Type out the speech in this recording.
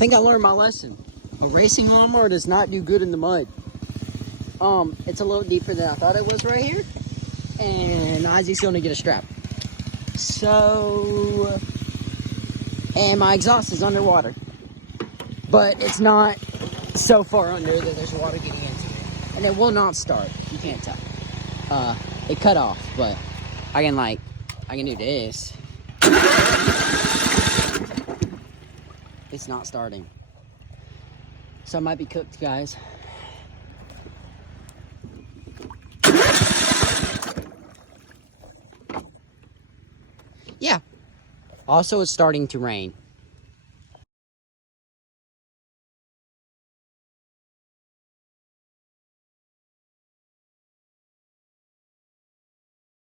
think I learned my lesson. A racing lawnmower does not do good in the mud. It's a little deeper than I thought it was right here. And Isaac's gonna get a strap. So, and my exhaust is underwater. But it's not so far under that there's water getting into it. And it will not start. You can't tell. It cut off, but I can do this. It's not starting. So it might be cooked, guys. Yeah. Also, it's starting to rain.